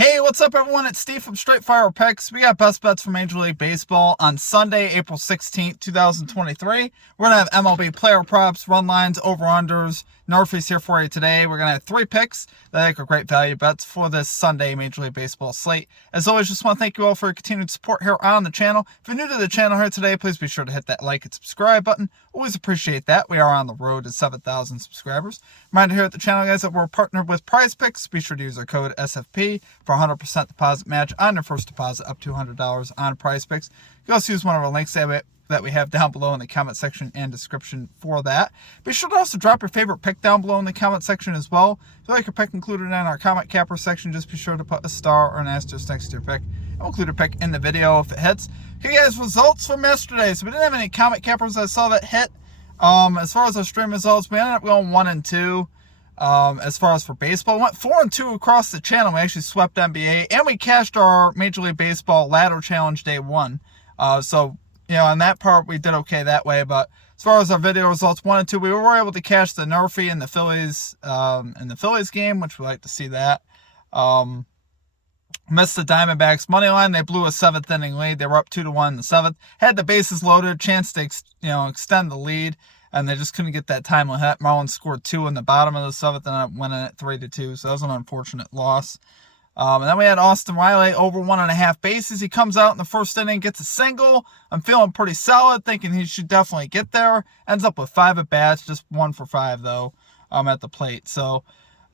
Hey, what's up, everyone? It's Steve from Straight Fire Picks. We got best bets for Major League Baseball on Sunday, April 16th, 2023. We're going to have MLB player props, run lines, over-unders, NRFIs here for you today. We're going to have 3 picks that I think are great value bets for this Sunday Major League Baseball slate. As always, just want to thank you all for your continued support here on the channel. If you're new to the channel here today, please be sure to hit that like and subscribe button. Always appreciate that. We are on the road to 7,000 subscribers. Reminder here at the channel, guys, that we're partnered with Prize Picks. Be sure to use our code SFP for 100% deposit match on your first deposit up to $100 on Prize Picks. You can also use one of our links that we have down below in the comment section and description for that. Be sure to also drop your favorite pick down below in the comment section as well. If you like your pick included in our comment capper section, just be sure to put a star or an asterisk next to your pick. I'll include a pick in the video if it hits. Okay, guys, results from yesterday. So we didn't have any comment cappers I saw that hit. As far as our stream results, we ended up going 1-2. As far as for baseball, we went 4-2 across the channel. We actually swept NBA, and we cashed our Major League Baseball ladder challenge day 1. So, you know, on that part, we did okay that way. But as far as our video results, 1-2, we were able to cash the NRFI and the Phillies game, which we like to see that. Missed the Diamondbacks money line. They blew a 7th inning lead. They were up 2-1 in the 7th. Had the bases loaded, chance to extend the lead, and they just couldn't get that timely hit. Marlins scored 2 in the bottom of the 7th and ended up winning it 3-2. So that was an unfortunate loss. And then we had Austin Riley over 1.5 bases. He comes out in the first inning, gets a single. I'm feeling pretty solid, thinking he should definitely get there. Ends up with 5 at bats, just 1 for 5 though, at the plate. So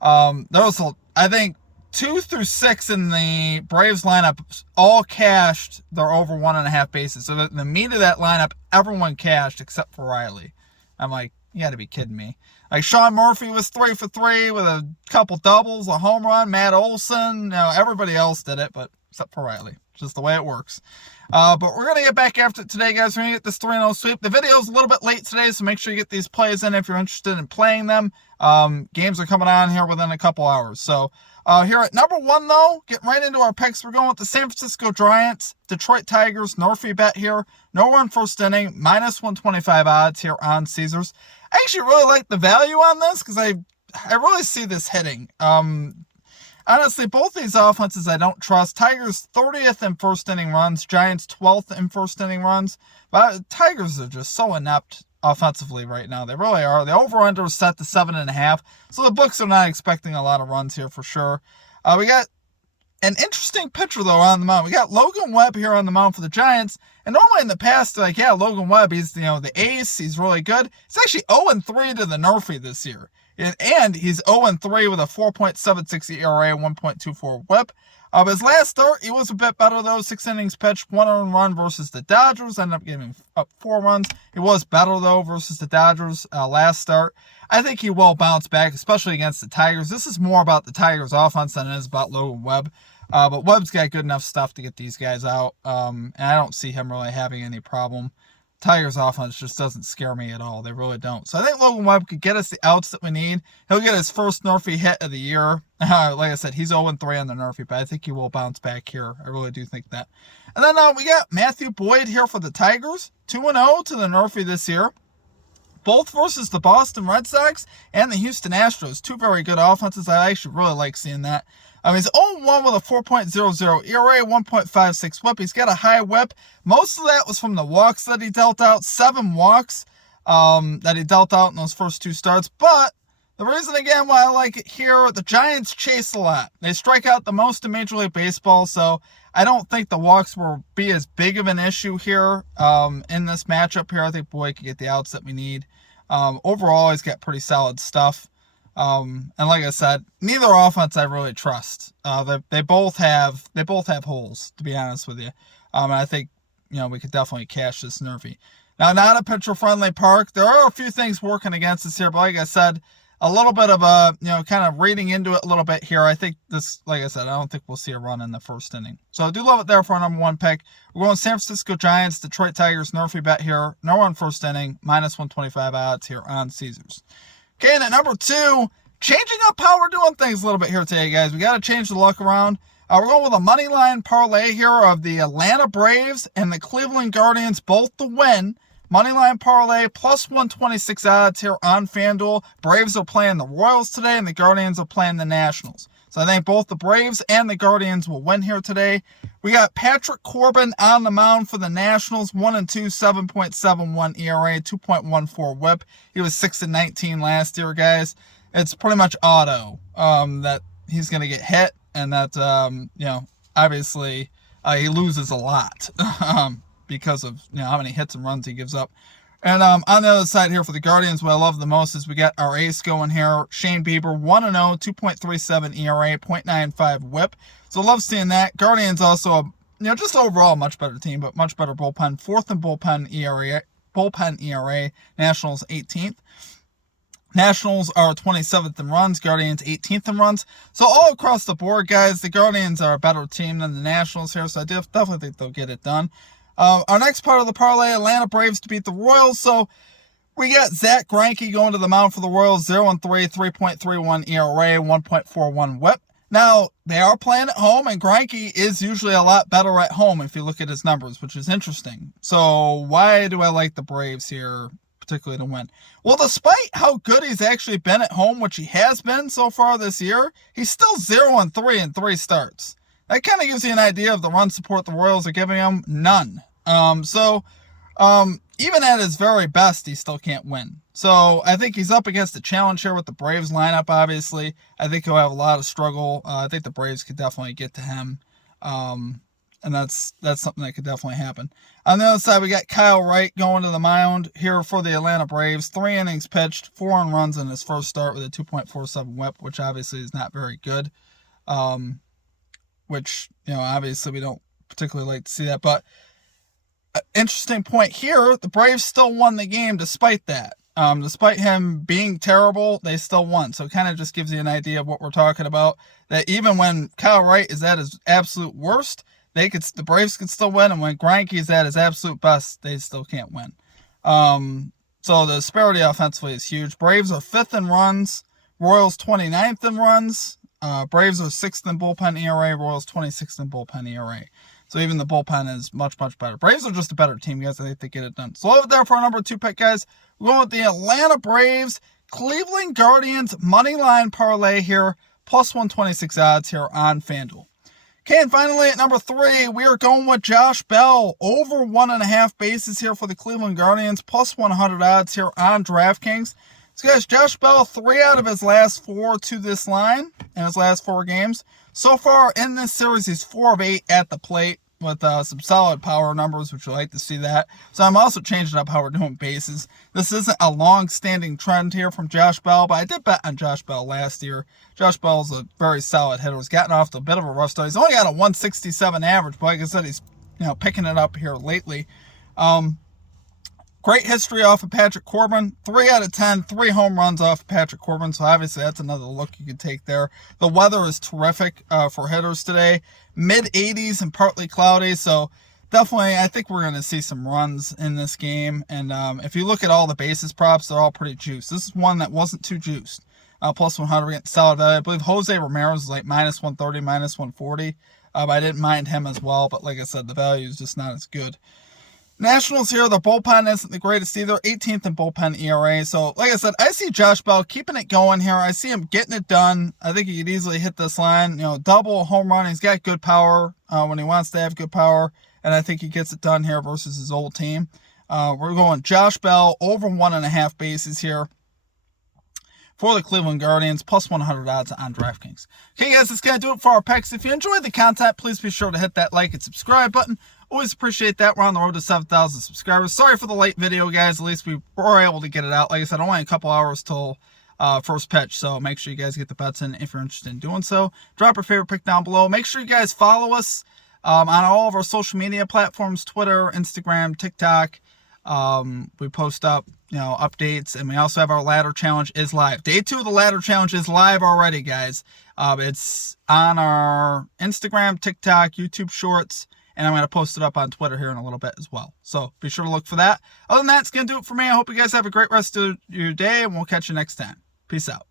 there was, I think, 2 through 6 in the Braves lineup all cashed their over 1.5 bases. So the meat of that lineup, everyone cashed except for Riley. I'm like, you got to be kidding me. Like, Sean Murphy was 3 for 3 with a couple doubles, a home run. Matt Olson, everybody else did it, but except for Riley. Just the way it works. But we're going to get back after it today, guys. We're going to get this 3-0 sweep. The video's a little bit late today, so make sure you get these plays in if you're interested in playing them. Games are coming on here within a couple hours. So here at number 1, though, getting right into our picks, we're going with the San Francisco Giants, Detroit Tigers, NRFI bet here. No run first inning, minus 125 odds here on Caesars. I actually really like the value on this because I really see this hitting. Honestly, both these offenses I don't trust. Tigers 30th in first inning runs, Giants 12th in first inning runs. But Tigers are just so inept offensively right now. They really are. The over-under is set to 7.5. So the books are not expecting a lot of runs here for sure. We got an interesting pitcher, though, on the mound. We got Logan Webb here on the mound for the Giants. And normally in the past, like, yeah, Logan Webb, he's, the ace. He's really good. He's actually 0-3 to the NRFI this year. And he's 0-3 with a 4.76 ERA, 1.24 whip. His last start, he was a bit better, though. 6 innings pitched, 1 earned run versus the Dodgers. Ended up giving up 4 runs. He was better, though, versus the Dodgers last start. I think he will bounce back, especially against the Tigers. This is more about the Tigers' offense than it is about Logan Webb. But Webb's got good enough stuff to get these guys out. And I don't see him really having any problem. Tigers offense just doesn't scare me at all. They really don't. So I think Logan Webb could get us the outs that we need. He'll get his first NRFI hit of the year. Like I said, he's 0-3 on the NRFI, but I think he will bounce back here. I really do think that. And then we got Matthew Boyd here for the Tigers. 2-0 to the NRFI this year. Both versus the Boston Red Sox and the Houston Astros. 2 very good offenses. I actually really like seeing that. He's 0-1 with a 4.00 ERA, 1.56 whip. He's got a high whip. Most of that was from the walks that he dealt out. 7 walks that he dealt out in those first 2 starts. But the reason, again, why I like it here, the Giants chase a lot. They strike out the most in Major League Baseball, so I don't think the walks will be as big of an issue here in this matchup here. I think Boyd can get the outs that we need. Overall, he's got pretty solid stuff. And like I said, neither offense I really trust. They both have holes, to be honest with you. And I think, we could definitely cash this NRFI. Now, not a pitcher-friendly park. There are a few things working against us here, but like I said, a little bit of a, kind of reading into it a little bit here. I think this, like I said, I don't think we'll see a run in the first inning. So I do love it there for our number 1 pick. We're going San Francisco Giants, Detroit Tigers, NRFI bet here. No run first inning, minus 125 odds here on Caesars. Okay, and at number 2, changing up how we're doing things a little bit here today, guys. We got to change the luck around. We're going with a money line parlay here of the Atlanta Braves and the Cleveland Guardians, both to win. Moneyline parlay, plus 126 odds here on FanDuel. Braves are playing the Royals today, and the Guardians are playing the Nationals. So I think both the Braves and the Guardians will win here today. We got Patrick Corbin on the mound for the Nationals, 1-2, 7.71 ERA, 2.14 WHIP. He was 6-19 last year, guys. It's pretty much auto that he's going to get hit, and that obviously he loses a lot because of how many hits and runs he gives up. And on the other side here for the Guardians, what I love the most is we got our ace going here, Shane Bieber, 1-0, 2.37 ERA, 0.95 WHIP. So love seeing that. Guardians also, just overall much better team, but much better bullpen. 4th in bullpen ERA. Nationals 18th. Nationals are 27th in runs, Guardians 18th in runs. So all across the board, guys, the Guardians are a better team than the Nationals here, so I definitely think they'll get it done. Our next part of the parlay, Atlanta Braves to beat the Royals. So we got Zach Greinke going to the mound for the Royals, 0-3, 3.31 ERA, 1.41 WHIP. Now, they are playing at home, and Greinke is usually a lot better at home if you look at his numbers, which is interesting. So why do I like the Braves here, particularly to win? Well, despite how good he's actually been at home, which he has been so far this year, he's still 0-3 in 3 starts. That kind of gives you an idea of the run support the Royals are giving him. None. Even at his very best, he still can't win. So I think he's up against a challenge here with the Braves lineup, obviously. I think he'll have a lot of struggle. I think the Braves could definitely get to him. And that's something that could definitely happen. On the other side, we got Kyle Wright going to the mound here for the Atlanta Braves. 3 innings pitched, 4 earned runs in his first start with a 2.47 WHIP, which obviously is not very good. Which, obviously we don't particularly like to see that. But interesting point here, the Braves still won the game despite that. Despite him being terrible, they still won. So it kind of just gives you an idea of what we're talking about. That even when Kyle Wright is at his absolute worst, the Braves could still win. And when Greinke is at his absolute best, they still can't win. So the disparity offensively is huge. Braves are 5th in runs. Royals 29th in runs. Braves are 6th in bullpen ERA. Royals 26th in bullpen ERA. So even the bullpen is much, much better. Braves are just a better team, guys. I think they get it done. So over there for our number 2 pick, guys. We're going with the Atlanta Braves, Cleveland Guardians money line parlay here. Plus 126 odds here on FanDuel. Okay, and finally at number 3, we are going with Josh Bell. Over 1.5 bases here for the Cleveland Guardians. Plus 100 odds here on DraftKings. So guys, Josh Bell, 3 out of his last 4 to this line in his last 4 games. So far in this series, he's 4 of 8 at the plate with some solid power numbers, which you like to see that. So I'm also changing up how we're doing bases. This isn't a long-standing trend here from Josh Bell, but I did bet on Josh Bell last year. Josh Bell's a very solid hitter. He's gotten off to a bit of a rough start. He's only got a 167 average, but like I said, he's picking it up here lately. Great history off of Patrick Corbin. 3 out of 10, 3 home runs off of Patrick Corbin. So obviously that's another look you could take there. The weather is terrific for hitters today. Mid-80s and partly cloudy. So definitely I think we're going to see some runs in this game. And if you look at all the basis props, they're all pretty juiced. This is one that wasn't too juiced. Plus 100, getting solid value. I believe Jose Ramirez is like minus 130, minus 140. But I didn't mind him as well. But like I said, the value is just not as good. Nationals here, their bullpen isn't the greatest either. 18th in bullpen ERA. So, like I said, I see Josh Bell keeping it going here. I see him getting it done. I think he could easily hit this line. Double home run. He's got good power when he wants to have good power. And I think he gets it done here versus his old team. We're going Josh Bell over 1.5 bases here for the Cleveland Guardians, plus 100 odds on DraftKings. Okay, guys, that's going to do it for our picks. If you enjoyed the content, please be sure to hit that like and subscribe button. Always appreciate that. We're on the road to 7,000 subscribers. Sorry for the late video, guys. At least we were able to get it out. Like I said, only a couple hours till first pitch, so make sure you guys get the bets in if you're interested in doing so. Drop your favorite pick down below. Make sure you guys follow us on all of our social media platforms, Twitter, Instagram, TikTok. We post up updates, and we also have our ladder challenge is live. Day 2 of the ladder challenge is live already, guys. It's on our Instagram, TikTok, YouTube Shorts, and I'm going to post it up on Twitter here in a little bit as well. So be sure to look for that. Other than that, it's going to do it for me. I hope you guys have a great rest of your day, and we'll catch you next time. Peace out.